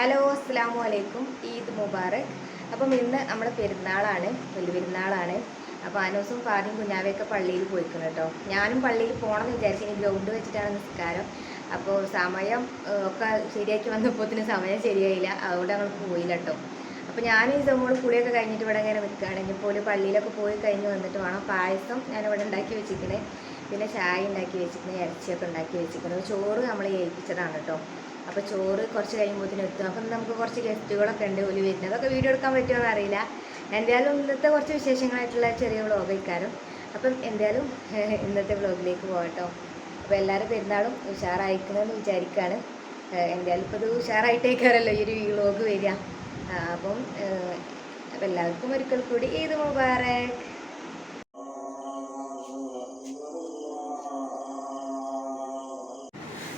Hello അസ്സലാമു അലൈക്കും. ഈദ് മുബാറക്. അപ്പം ഇന്ന് നമ്മുടെ പെരുന്നാളാണ്, വലിയ പെരുന്നാളാണ്. അപ്പോൾ അനൂസും ഫാദിയും കുഞ്ഞാവയൊക്കെ പള്ളിയിൽ പോയിക്കണം കേട്ടോ. ഞാനും പള്ളിയിൽ പോകണമെന്ന് വിചാരിച്ചു. ഇനി ഗ്രൗണ്ട് വെച്ചിട്ടാണ് നിസ്കാരം. അപ്പോൾ സമയം ഒക്കെ ശരിയാക്കി വന്നപ്പോഴത്തിന് സമയം ശരിയായില്ല, അതുകൊണ്ട് ഞങ്ങൾ പോയില്ല കേട്ടോ. അപ്പോൾ ഞാൻ ഈ നമ്മൾ കുളിയൊക്കെ കഴിഞ്ഞിട്ട് ഇവിടെ ഇങ്ങനെ നിൽക്കുകയാണ്. ഇനിയിപ്പോൾ പള്ളിയിലൊക്കെ പോയി കഴിഞ്ഞ് വന്നിട്ട് വേണം. പായസം ഞാനിവിടെ ഉണ്ടാക്കി വെച്ചിരിക്കുന്നത്, പിന്നെ ചായ ഉണ്ടാക്കി വെച്ചിരിക്കുന്നത്, ഇറച്ചിയൊക്കെ ഉണ്ടാക്കി വെച്ചിരിക്കുന്നത്. ചോറ് നമ്മൾ ഏൽപ്പിച്ചതാണ് കേട്ടോ. അപ്പോൾ ചോറ് കുറച്ച് കഴിയുമ്പോഴത്തേനും എത്തും. അപ്പം നമുക്ക് കുറച്ച് ഗസ്റ്റുകളൊക്കെ ഉണ്ട് ഒരു വരുന്നത്. അതൊക്കെ വീഡിയോ എടുക്കാൻ പറ്റുമോ അറിയില്ല. എന്തായാലും ഇന്നത്തെ കുറച്ച് വിശേഷങ്ങളായിട്ടുള്ള ചെറിയ വ്ളോഗ് ഇക്കാരം. അപ്പം എന്തായാലും ഇന്നത്തെ വ്ളോഗിലേക്ക് പോകട്ടോ. അപ്പോൾ എല്ലാവരും പെരുന്നാളും ഉഷാറായിക്കണമെന്ന് വിചാരിക്കുകയാണ്. എന്തായാലും ഇപ്പോൾ ഇത് ഉഷാറായിട്ടേക്കാറല്ലോ ഈ ഒരു വ്ളോഗ് വരിക. അപ്പം എല്ലാവർക്കും ഒരിക്കൽ കൂടി ഈദ് മുബാറക്.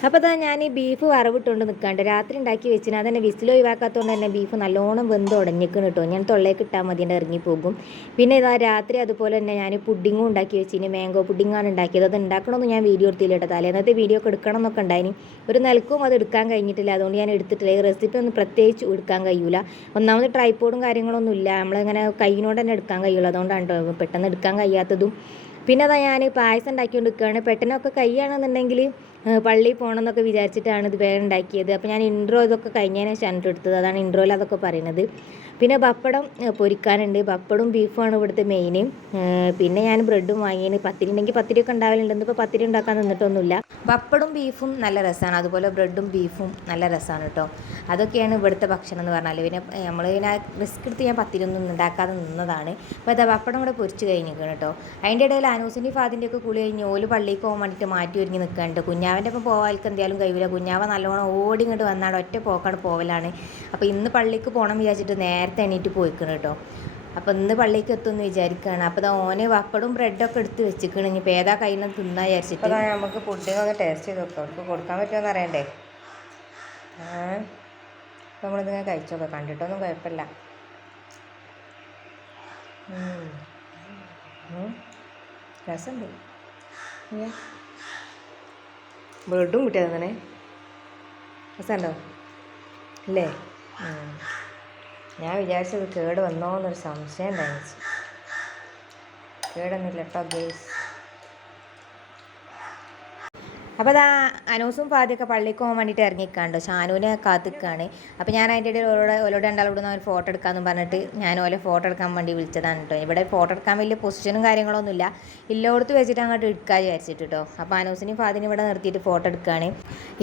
അപ്പോൾ അതാ ഞാൻ ഈ ബീഫ് വറവിട്ടുകൊണ്ട് നിൽക്കാണ്ട് രാത്രി ഉണ്ടാക്കി വെച്ചിന്. അതന്നെ വിസിൽ ഒഴിവാക്കാത്തതുകൊണ്ട് തന്നെ ബീഫ് നല്ലോണം വെന്ത് ഉടഞ്ഞിക്കണം കേട്ടോ. ഞാൻ തൊള്ളേക്ക് ഇട്ടാൽ മതി, എൻ്റെ ഇറങ്ങിപ്പോകും. പിന്നെ ഇതാ രാത്രി അതുപോലെ തന്നെ ഞാൻ പുഡിങ്ങും ഉണ്ടാക്കി വെച്ചിന്. മാംഗോ പുഡിങ്ങാണ് ഉണ്ടാക്കിയത്. അത് ഉണ്ടാക്കണമെന്ന് ഞാൻ വീഡിയോ എടുത്തില്ല കേട്ടോ. തലേന്നത്തെ വീഡിയോ ഒക്കെ എടുക്കണം എന്നൊക്കെ ഉണ്ടായിന്. ഒരു നിലക്കും അത് എടുക്കാൻ കഴിഞ്ഞിട്ടില്ല, അതുകൊണ്ട് ഞാൻ എടുത്തിട്ടില്ല. ഈ റെസിപ്പി ഒന്നും പ്രത്യേകിച്ച് എടുക്കാൻ കഴിയൂല. ഒന്നാമത് ട്രൈപ്പോഡും കാര്യങ്ങളൊന്നും ഇല്ല, നമ്മളിങ്ങനെ കൈയിനോട് തന്നെ എടുക്കാൻ കഴിയുള്ളൂ. അതുകൊണ്ടാണ് കേട്ടോ പെട്ടെന്ന് എടുക്കാൻ കഴിയാത്തതും. പിന്നെ അതാ ഞാൻ പായസം ഉണ്ടാക്കിക്കൊണ്ട് നിൽക്കുകയാണ്. പെട്ടെന്നൊക്കെ കഴിയുകയാണെന്നുണ്ടെങ്കിൽ പള്ളിയിൽ പോകണം എന്നൊക്കെ വിചാരിച്ചിട്ടാണ് ഇത് വേറെ ഉണ്ടാക്കിയത്. അപ്പോൾ ഞാൻ ഇൻട്രോ ഇതൊക്കെ കഴിഞ്ഞതിന് ശേഷം എടുത്തത്, അതാണ് ഇൻട്രോയിൽ അതൊക്കെ പറയുന്നത്. പിന്നെ പപ്പടം പൊരിക്കാനുണ്ട്. പപ്പടും ബീഫുമാണ് ഇവിടുത്തെ മെയിൻ. പിന്നെ ഞാൻ ബ്രെഡും വാങ്ങിയതിന്. പത്തിരി ഉണ്ടെങ്കിൽ പത്തിരിയൊക്കെ ഉണ്ടാവലുണ്ട്. ഇന്നിപ്പോൾ പത്തിരി ഉണ്ടാക്കാൻ നിന്നിട്ടൊന്നുമില്ല. പപ്പടും ബീഫും നല്ല രസമാണ്, അതുപോലെ ബ്രെഡും ബീഫും നല്ല രസമാണ് കേട്ടോ. അതൊക്കെയാണ് ഇവിടുത്തെ ഭക്ഷണം എന്ന് പറഞ്ഞാൽ. പിന്നെ നമ്മൾ ഇതിനെ റിസ്ക് എടുത്ത് ഞാൻ പത്തിരിയൊന്നും ഉണ്ടാക്കാതെ നിന്നതാണ്. അപ്പോൾ അതാ പപ്പടം ഇവിടെ പൊരിച്ച് കഴിഞ്ഞിരിക്കണം കേട്ടോ. അതിൻ്റെ ഇടയിൽ അനൂസിൻ്റെയും ഫാദിൻ്റെ ഒക്കെ കുളി കഴിഞ്ഞ് ഓല് പള്ളിക്ക് പോകാൻ വേണ്ടിയിട്ട് മാറ്റി ഒരുങ്ങി നിൽക്കാനുണ്ട്. കുഞ്ഞാവൻ്റെ ഒപ്പം പോകാൽക്ക് എന്തായാലും കഴിയില്ല. കുഞ്ഞാവ നല്ലോണം ഓടി ഇങ്ങോട്ട് വന്നാണ്, ഒറ്റ പോക്കാണ് പോവലാണ്. അപ്പോൾ ഇന്ന് പള്ളിക്ക് പോകണം വിചാരിച്ചിട്ട് നേരത്തെ എണീറ്റ് പോയിക്കണം കേട്ടോ. അപ്പോൾ ഇന്ന് പള്ളിക്ക് എത്തുമെന്ന് വിചാരിക്കുകയാണ്. അപ്പോൾ അത് ഓന് പപ്പടും ബ്രെഡൊക്കെ എടുത്ത് വെച്ചിരിക്കണം. ഇനി ഇപ്പോൾ ഏതാ കയ്യിൽ നിന്ന് തിന്നാൻ വിചാരിച്ചിട്ട് നമുക്ക് പുഡിങ്ങൊക്കെ ടേസ്റ്റ് ചെയ്ത് നോക്കാം. അവർക്ക് കൊടുക്കാൻ പറ്റുമോയെന്ന് അറിയണ്ടേ. അപ്പോൾ നമ്മളിതിങ്ങനെ കഴിച്ചോക്കെ, കണ്ടിട്ടൊന്നും കുഴപ്പമില്ല. രസമുണ്ട്. ബ്രെഡും കിട്ടിയത് അങ്ങനെ രസമുണ്ടോ അല്ലേ? ഞാൻ വിചാരിച്ചത് കേട് വന്നോ എന്നൊരു സംശയം ഉണ്ടായിരുന്നു. കേടൊന്നുമില്ല കേട്ടോ ഗേസ്. അപ്പോൾ അതാ അനൂസും ഫാദിയൊക്കെ പള്ളിക്ക് പോകാൻ വേണ്ടിയിട്ട് ഇറങ്ങിക്കാണ്ടോ. ഷാനുവിനെ കാത്തിക്കാണ്. അപ്പോൾ ഞാൻ അതിൻ്റെ ഇടയിൽ ഓലോട് രണ്ടാളും ഇവിടെ നിന്ന് ഒരു ഫോട്ടോ എടുക്കാമെന്ന് പറഞ്ഞിട്ട് ഞാൻ ഓലെ ഫോട്ടോ എടുക്കാൻ വേണ്ടി വിളിച്ചതാണ് കേട്ടോ. ഇവിടെ ഫോട്ടോ എടുക്കാൻ വലിയ പൊസിഷനും കാര്യങ്ങളൊന്നുമില്ല, ഇല്ലോടത്ത് വെച്ചിട്ട് അങ്ങോട്ട് എടുക്കാൻ വിചാരിച്ചിട്ട് കേട്ടോ. അപ്പോൾ അനൂസിനെയും ഫാദിനും ഇവിടെ നിർത്തിയിട്ട് ഫോട്ടോ എടുക്കുകയാണ്.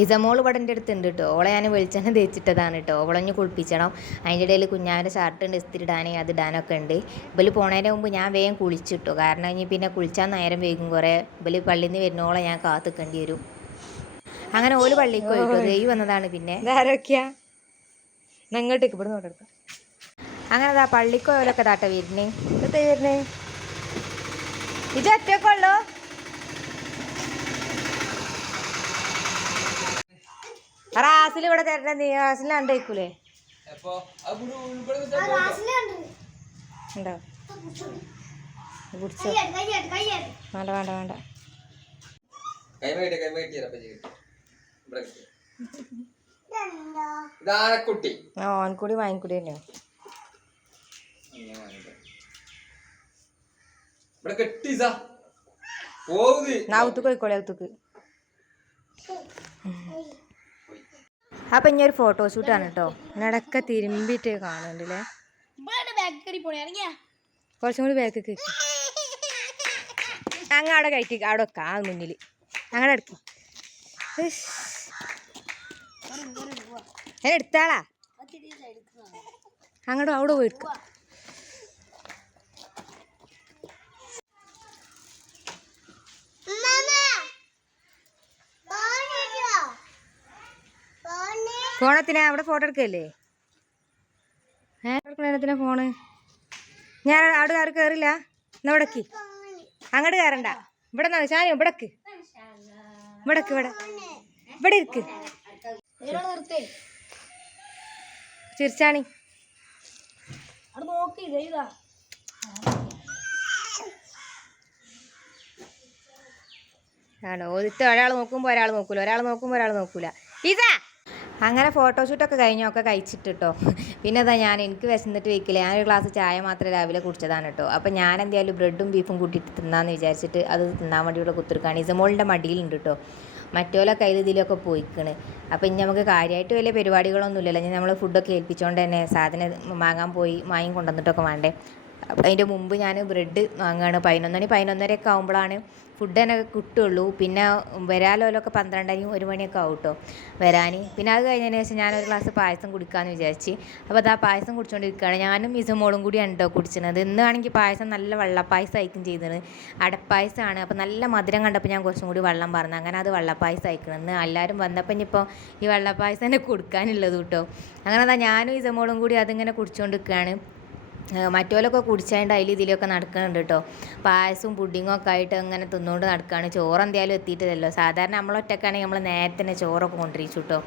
ഇസമോൾ ഇവിടെ എൻ്റെ അടുത്ത് ഉണ്ട് കേട്ടോ. ഓളെ ഞാൻ വെളിച്ചെണ്ണ തേച്ചിട്ടതാണ് കേട്ടോ. ഓളഞ്ഞ് കുളിപ്പിച്ചണം. അതിൻ്റെ ഇടയിൽ കുഞ്ഞാവിൻ്റെ ഷർട്ടുണ്ട് ഇസ്തിരി ഇടാൻ, അത് ഇടാനൊക്കെ ഉണ്ട്. ഇവല് പോണതിന് മുമ്പ് ഞാൻ വേഗം കുളിച്ചിട്ടോ, കാരണം ഇനി പിന്നെ കുളിച്ചാൽ നേരം വൈകും. കുറേ ഇവല് പള്ളിയിൽ നിന്ന് വരുന്നോളെ ഞാൻ കാത്തിക്കേണ്ടി വരും. അങ്ങനെ ഓല് പള്ളിക്ക് പോയിട്ടോ. ദൈ വന്നതാണ്. പിന്നെ ഇതാരൊക്കെയാ ഇങ്ങോട്ടേക്ക് ഇവിടെ നോട്ട് എടുക്കാം. അങ്ങനെ അതാ പള്ളിക്ക് പോയവരൊക്കെ താട്ട വരുന്നേ. ഇതേ വരുന്നേ ഇത് ഒറ്റക്കുള്ളൂ. റാസിൽ ഇവിടെ തരണ, നീ റാസിൽ കണ്ടേക്കൂലേ? ഉണ്ടോ? കുടിച്ചോ? വേണ്ട വേണ്ട വേണ്ട. ഓൻകൂടി വാങ്ങിക്കൂടി തന്നെയോ? ഔത്തുക്ക് പോയിക്കോളെ, ഔത്തുക്ക്. അപ്പൊ ഇനി ഒരു ഫോട്ടോഷൂട്ടാണ് കേട്ടോ. ഇടക്കെ തിരുമ്പിട്ട് കാണുന്നുണ്ടല്ലേ. കുറച്ചും കൂടി ബാക്ക് അങ്ങ് അവിടെ കയറ്റി അവിടെ വെക്കാം. ആ മുന്നിൽ അങ്ങനെ എടുക്കി ഞാൻ എടുത്താളാ. അങ്ങോട്ട് അവിടെ പോയി എടുക്കാം. ഫോണത്തിനാ അവിടെ ഫോട്ടോ എടുക്കല്ലേ? എടുക്കണത്തിനാ ഫോണ്? ഞാൻ അവിടെ ആരും കയറില്ല. എന്നാ ഇവിടക്ക് അങ്ങോട്ട് കയറണ്ട. ഇവിടെ നിന്നാ ശാനു. ഇവിടക്ക് ഇവിടക്ക് ഇവിടെ ഇവിടെ ഇരിക്ക്. ചിരിച്ചാണി ആണോ? ഒരാൾ നോക്കുമ്പോൾ ഒരാൾ നോക്കൂല, ഒരാൾ നോക്കുമ്പോൾ ഒരാൾ നോക്കൂല. ഇതാ അങ്ങനെ ഫോട്ടോഷൂട്ടൊക്കെ കഴിഞ്ഞൊക്കെ കഴിച്ചിട്ടോ. പിന്നെ അതാ എനിക്ക് വിശന്നിട്ട് വയ്ക്കില്ല, ഞാനൊരു ഗ്ലാസ് ചായ മാത്രമേ രാവിലെ കുടിച്ചതാണ് കേട്ടോ. അപ്പോൾ ഞാൻ എന്തായാലും ബ്രെഡും ബീഫും കൂട്ടിയിട്ട് തിന്നാന്ന് വിചാരിച്ചിട്ട് അത് തിന്നാൻ വേണ്ടി ഇവിടെ കുത്തിരിക്കുകയാണ്. ഇസമോളിൻ്റെ മടിയിലുണ്ട് കേട്ടോ. മറ്റോലൊക്കെ അതിൽ ഇതിലൊക്കെ പോയിക്കണ്. അപ്പോൾ ഇനി നമുക്ക് കാര്യമായിട്ട് വലിയ പരിപാടികളൊന്നും ഇല്ലല്ലോ. ഇനി നമ്മൾ ഫുഡൊക്കെ ഏൽപ്പിച്ചുകൊണ്ട് തന്നെ സാധനം വാങ്ങാൻ പോയി വാങ്ങി കൊണ്ടുവന്നിട്ടൊക്കെ വേണ്ടേ. അതിൻ്റെ മുമ്പ് ഞാൻ ബ്രെഡ് വാങ്ങുകയാണ്. 11:00 ആകുമ്പോഴാണ് ഫുഡ് തന്നെ കിട്ടുള്ളൂ. പിന്നെ വരാലോലൊക്കെ 12 1 മണിയൊക്കെ ആവും കേട്ടോ വരാൻ. പിന്നെ അത് കഴിഞ്ഞതിന് ശേഷം ഞാനൊരു ഗ്ലാസ് പായസം കുടിക്കാമെന്ന് വിചാരിച്ച്. അപ്പോൾ അത് ആ പായസം കുടിച്ചുകൊണ്ടിരിക്കുകയാണ്. ഞാനും ഇസമോളും കൂടിയാണ് കേട്ടോ കുടിച്ചത്. ഇന്നാണെങ്കിൽ പായസം നല്ല വെള്ളപ്പായസം അയക്കും ചെയ്തത്, അടപ്പായസമാണ്. അപ്പോൾ നല്ല മധുരം കണ്ടപ്പോൾ ഞാൻ കുറച്ചും കൂടി വെള്ളം പറഞ്ഞു, അങ്ങനെ അത് വെള്ളപ്പായസം അയക്കണം. ഇന്ന് എല്ലാവരും വന്നപ്പോൾ ഇനിയിപ്പോൾ ഈ വെള്ളപ്പായസം തന്നെ കൊടുക്കാനുള്ളത് കേട്ടോ. അങ്ങനെ അതാ ഞാനും ഇസമോളും കൂടി അതിങ്ങനെ കുടിച്ചുകൊണ്ടിരിക്കുകയാണ്. മറ്റോലൊക്കെ കുടിച്ചാണ്ട് അതിൽ ഇതിലൊക്കെ നടക്കുന്നുണ്ട് കേട്ടോ. പായസവും പുഡിങ്ങും ഒക്കെ ആയിട്ട് അങ്ങനെ തിന്നുകൊണ്ട് നടക്കുകയാണ്. ചോറ് എന്തായാലും എത്തിയിട്ടില്ലല്ലോ. സാധാരണ നമ്മളൊറ്റക്കാണെങ്കിൽ നമ്മൾ നേരത്തെ തന്നെ ചോറൊക്കെ കൊണ്ടിരിച്ചു കേട്ടോ.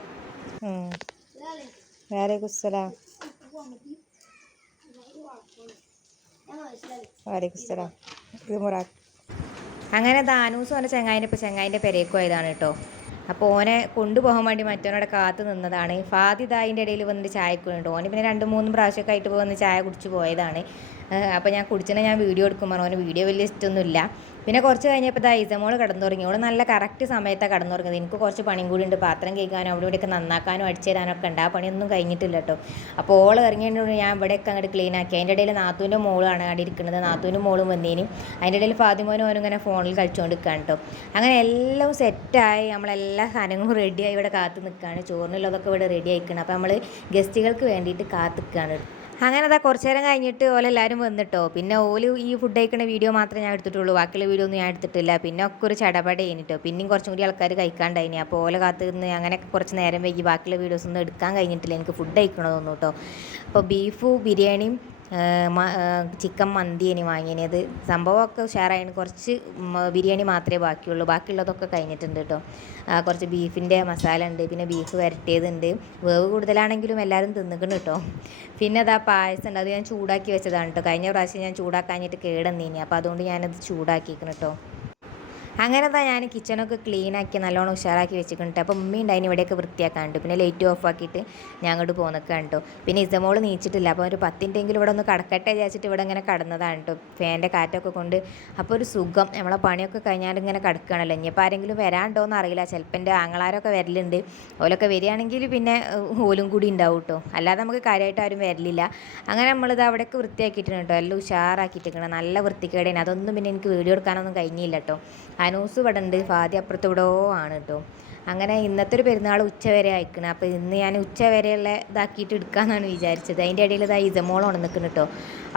അങ്ങനെ ദാനൂസ് പറഞ്ഞ ചെങ്ങായിൻ്റെ പെരേക്ക് പോയതാണ് കേട്ടോ. അപ്പോൾ ഓനെ കൊണ്ടുപോകാൻ വേണ്ടി മറ്റവനോടെ കാത്തു നിന്നതാണ്. ഫാദിദ അതിൻ്റെ ഇടയിൽ വന്നിട്ട് ചായ കുടിക്കുന്നുണ്ട്. ഓന് പിന്നെ 2-3 പ്രാവശ്യമൊക്കെ ആയിട്ട് വന്ന് ചായ കുടിച്ച് പോയതാണ്. അപ്പോൾ ഞാൻ കുടിച്ചതിനെ ഞാൻ വീഡിയോ എടുക്കുമ്പോൾ ഓന് വീഡിയോ വലിയ ഇഷ്ടമൊന്നുമില്ല. പിന്നെ കുറച്ച് കഴിഞ്ഞപ്പോൾ ഇസമോൾ കിടന്നുറങ്ങി. ഓൾ നല്ല കറക്റ്റ് സമയത്താണ് കിടന്നുറങ്ങുന്നത്. എനിക്ക് കുറച്ച് പണിയും കൂടി ഉണ്ട്, പാത്രം കേൾക്കാനും അവിടെ ഇവിടെയൊക്കെ നന്നാക്കാനും അടിച്ചു തരാനൊക്കെ ഉണ്ട്. ആ പണിയൊന്നും കഴിഞ്ഞിട്ടില്ല കേട്ടോ. അപ്പോൾ ഓൾ ഇറങ്ങിയതുകൊണ്ട് ഞാൻ ഇവിടെയൊക്കെ അങ്ങോട്ട് ക്ലീൻ ആക്കി. അതിൻ്റെ ഇടയിൽ നാത്തൂൻ്റെ മോളാണ് അവിടെ ഇരിക്കുന്നത്. നാത്തൂനും മോളും വന്നേനും. അതിൻ്റെ ഇടയിൽ ഫാദിമോനും ഓനും ഇങ്ങനെ ഫോണിൽ കളിച്ചുകൊണ്ട് നിൽക്കുകയാണ് കേട്ടോ. അങ്ങനെ എല്ലാം സെറ്റായി, നമ്മളെല്ലാ സാധനങ്ങളും റെഡിയായി ഇവിടെ കാത്ത് നിൽക്കുകയാണ്. ചോറിനുള്ളതൊക്കെ ഇവിടെ റെഡി ആയിക്കണം. അപ്പോൾ നമ്മൾ ഗസ്റ്റുകൾക്ക് വേണ്ടിയിട്ട് കാത്ത് നിൽക്കുകയാണ്. അങ്ങനെ അതാ കുറച്ച് നേരം കഴിഞ്ഞിട്ട് ഓലെല്ലാവരും വന്നിട്ടോ. പിന്നെ ഈ ഫുഡ് കഴിക്കുന്ന വീഡിയോ മാത്രമേ ഞാൻ എടുത്തിട്ടുള്ളൂ, ബാക്കിയുള്ള വീഡിയോ ഒന്നും ഞാൻ എടുത്തിട്ടില്ല. പിന്നെ ഒക്കെ ഒരു ചടപട കഴിഞ്ഞിട്ടോ. പിന്നെയും കുറച്ചും കൂടി ആൾക്കാർ കഴിക്കാണ്ടായിനി. അപ്പോൾ ഓലെ കാത്ത് നിന്ന് അങ്ങനെയൊക്കെ കുറച്ച് നേരം വൈകി ബാക്കിയുള്ള വീഡിയോസ് ഒന്നും എടുക്കാൻ കഴിഞ്ഞിട്ടില്ല. എനിക്ക് ഫുഡ് കഴിക്കണമെന്ന് കേട്ടോ. അപ്പോൾ ബീഫ് ബിരിയാണിയും ചിക്കൻ മന്തിയാണ് വാങ്ങിയത്. സംഭവമൊക്കെ ഉഷാറായിരുന്നു. കുറച്ച് ബിരിയാണി മാത്രമേ ബാക്കിയുള്ളൂ, ബാക്കിയുള്ളതൊക്കെ കഴിഞ്ഞിട്ടുണ്ട് കേട്ടോ. കുറച്ച് ബീഫിൻ്റെ മസാല ഉണ്ട്, പിന്നെ ബീഫ് വരട്ടിയതുണ്ട്. വേവ് കൂടുതലാണെങ്കിലും എല്ലാവരും തിന്നിക്കണം കേട്ടോ. പിന്നെ അതാ പായസം ഉണ്ട്, അത് ഞാൻ ചൂടാക്കി വെച്ചതാണ് കേട്ടോ. കഴിഞ്ഞ പ്രാവശ്യം ഞാൻ ചൂടാക്കാഞ്ഞിട്ട് കേടെന്നീനി, അപ്പോൾ അതുകൊണ്ട് ഞാനത് ചൂടാക്കിക്കണം കേട്ടോ. അങ്ങനെ തന്നെ ഞാൻ കിച്ചണൊക്കെ ക്ലീനാക്കി നല്ലോണം ഉഷാറാക്കി വെച്ചിട്ടുണ്ട്. അപ്പോൾ ഉമ്മ ഉണ്ടായിന് ഇവിടെയൊക്കെ വൃത്തിയാക്കാണ്ട്. പിന്നെ ലൈറ്റ് ഓഫ് ആക്കിയിട്ട് ഞാൻ അങ്ങോട്ട് പോന്നിക്കാണ് കേട്ടോ. പിന്നെ ഇസമോൾ നീച്ചിട്ടില്ല. അപ്പോൾ ഒരു 10 മിനിറ്റെങ്കിലും ഇവിടെ ഒന്ന് കടക്കട്ടെ വിചാരിച്ചിട്ട് ഇവിടെ ഇങ്ങനെ കടന്നതാണ് കേട്ടോ, ഫാൻ്റെ കാറ്റൊക്കെ കൊണ്ട്. അപ്പോൾ ഒരു സുഖം, നമ്മളെ പണിയൊക്കെ കഴിഞ്ഞാൽ ഇങ്ങനെ കിടക്കുകയാണല്ലോ. ഇനിയിപ്പോൾ ആരെങ്കിലും വരാണ്ടോയെന്ന് അറിയില്ല. ചിലപ്പോൾ എൻ്റെ ആങ്ങളാരൊക്കെ വരലുണ്ട്. ഓലൊക്കെ വരികയാണെങ്കിൽ പിന്നെ ഓലും കൂടി ഉണ്ടാവും കേട്ടോ. അല്ലാതെ നമുക്ക് കാര്യമായിട്ട് ആരും വരലില്ല. അങ്ങനെ നമ്മളിത് അവിടെയൊക്കെ വൃത്തിയാക്കിയിട്ടുണ്ട് കേട്ടോ. എല്ലാം ഉഷാറാക്കിയിട്ടിരിക്കണം. നല്ല വൃത്തിക്കേടേന്. അതൊന്നും പിന്നെ എനിക്ക് വീഡിയോ എടുക്കാനൊന്നും കഴിഞ്ഞില്ല കേട്ടോ. അനൂസ് ഇവിടെ ഉണ്ട്, ഫാദി അപ്പുറത്തൂടോ ആണ് കേട്ടോ. അങ്ങനെ ഇന്നത്തെ ഒരു പെരുന്നാൾ ഉച്ചവരെ അയക്കണം. അപ്പോൾ ഇന്ന് ഞാൻ ഉച്ചവരെയുള്ള ഇതാക്കിയിട്ട് എടുക്കാമെന്നാണ് വിചാരിച്ചത്. അതിൻ്റെ ഇടയിൽ ഇസമോൾ ഉണന്നിക്കണം കേട്ടോ.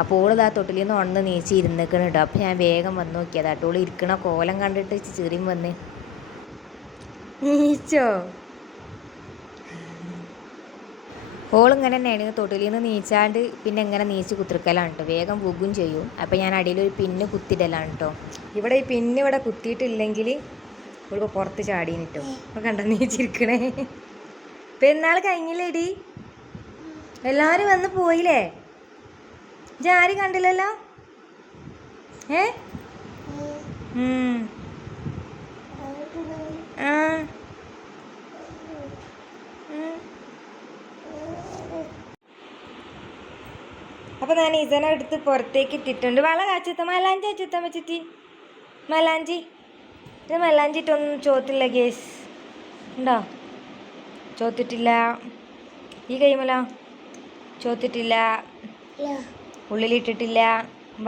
അപ്പോൾ ഓൾ തൊട്ടിലിൽ നിന്ന് ഉണന്ന് നീച്ച് ഇരുന്നിക്കണം കേട്ടോ. അപ്പോൾ ഞാൻ വേഗം വന്ന് നോക്കിയതാ കേട്ടോ. ഓൾ ഇരിക്കണ കോലം കണ്ടിട്ട് ചെറിയും വന്ന് നീച്ചോ. ഓളിങ്ങനെ തന്നെയാണ്, തൊട്ടിലിൽ നിന്ന് നീച്ചാണ്ട് പിന്നെ ഇങ്ങനെ നീച്ച് കുത്തിരിക്കലാണ് കേട്ടോ. വേഗം പോകും ചെയ്യും. അപ്പോൾ ഞാൻ അടിയിലൊരു പിന്ന് കുത്തിയിടലാണ് കേട്ടോ. ഇവിടെ ഈ പിന്ന് ഇവിടെ കുത്തിയിട്ടില്ലെങ്കിൽ ഇവിടെ പുറത്ത് ചാടീനിട്ടോ. അപ്പോൾ കണ്ടോ നീച്ചിരിക്കണേ. പെരുന്നാൾ കഴിഞ്ഞില്ലേടി, എല്ലാവരും വന്ന് പോയില്ലേ? ആരും കണ്ടില്ലല്ലോ. ആ അപ്പോൾ ഞാൻ ഇസനെ എടുത്ത് പുറത്തേക്ക് ഇട്ടിട്ടുണ്ട്. വള കാച്ചത്ത മലാഞ്ചി അച്ചുത്ത വെച്ചിട്ട് മലാഞ്ചി ഇത് മലാഞ്ചിട്ടൊന്നും ചോത്തില്ല ഗേസ് ഉണ്ടോ? ചോത്തിട്ടില്ല. ഈ കൈമല ചോത്തിട്ടില്ല, ഉള്ളിലിട്ടിട്ടില്ല.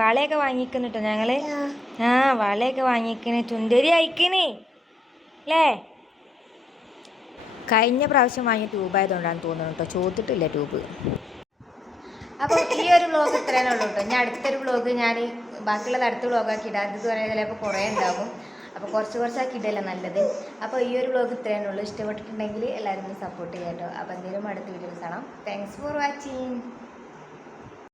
വളയൊക്കെ വാങ്ങിക്കുന്നു കേട്ടോ ഞങ്ങൾ. ആ വളയൊക്കെ വാങ്ങിക്കണേ, ചുണ്ടരി അയക്കണേ അല്ലേ. കഴിഞ്ഞ പ്രാവശ്യം വാങ്ങിയ ട്യൂബായതുകൊണ്ടാണ് തോന്നുന്നു കേട്ടോ, ചോത്തിട്ടില്ല ട്യൂബ്. അപ്പോൾ ഈ ഒരു വ്ളോഗ് ഇത്രേനേ ഉള്ളൂ കേട്ടോ. ഞാൻ അടുത്തൊരു വ്ളോഗ് ഞാൻ ബാക്കിയുള്ളത് അടുത്ത വ്ളോഗാക്കി ഇടാം. ഇത് പറയാൻ ചിലപ്പോൾ കുറേ ഉണ്ടാകും. അപ്പോൾ കുറച്ചാക്കി ഇടല്ലേ നല്ലത്. അപ്പോൾ ഈ ഒരു വ്ളോഗ് ഇത്രേനേ ഉള്ളൂ. ഇഷ്ടപ്പെട്ടിട്ടുണ്ടെങ്കിൽ എല്ലാവരും സപ്പോർട്ട് ചെയ്യാം കേട്ടോ. അപ്പോൾ എന്തെങ്കിലും അടുത്ത വീഡിയോസ് കാണാം. Thanks for watching.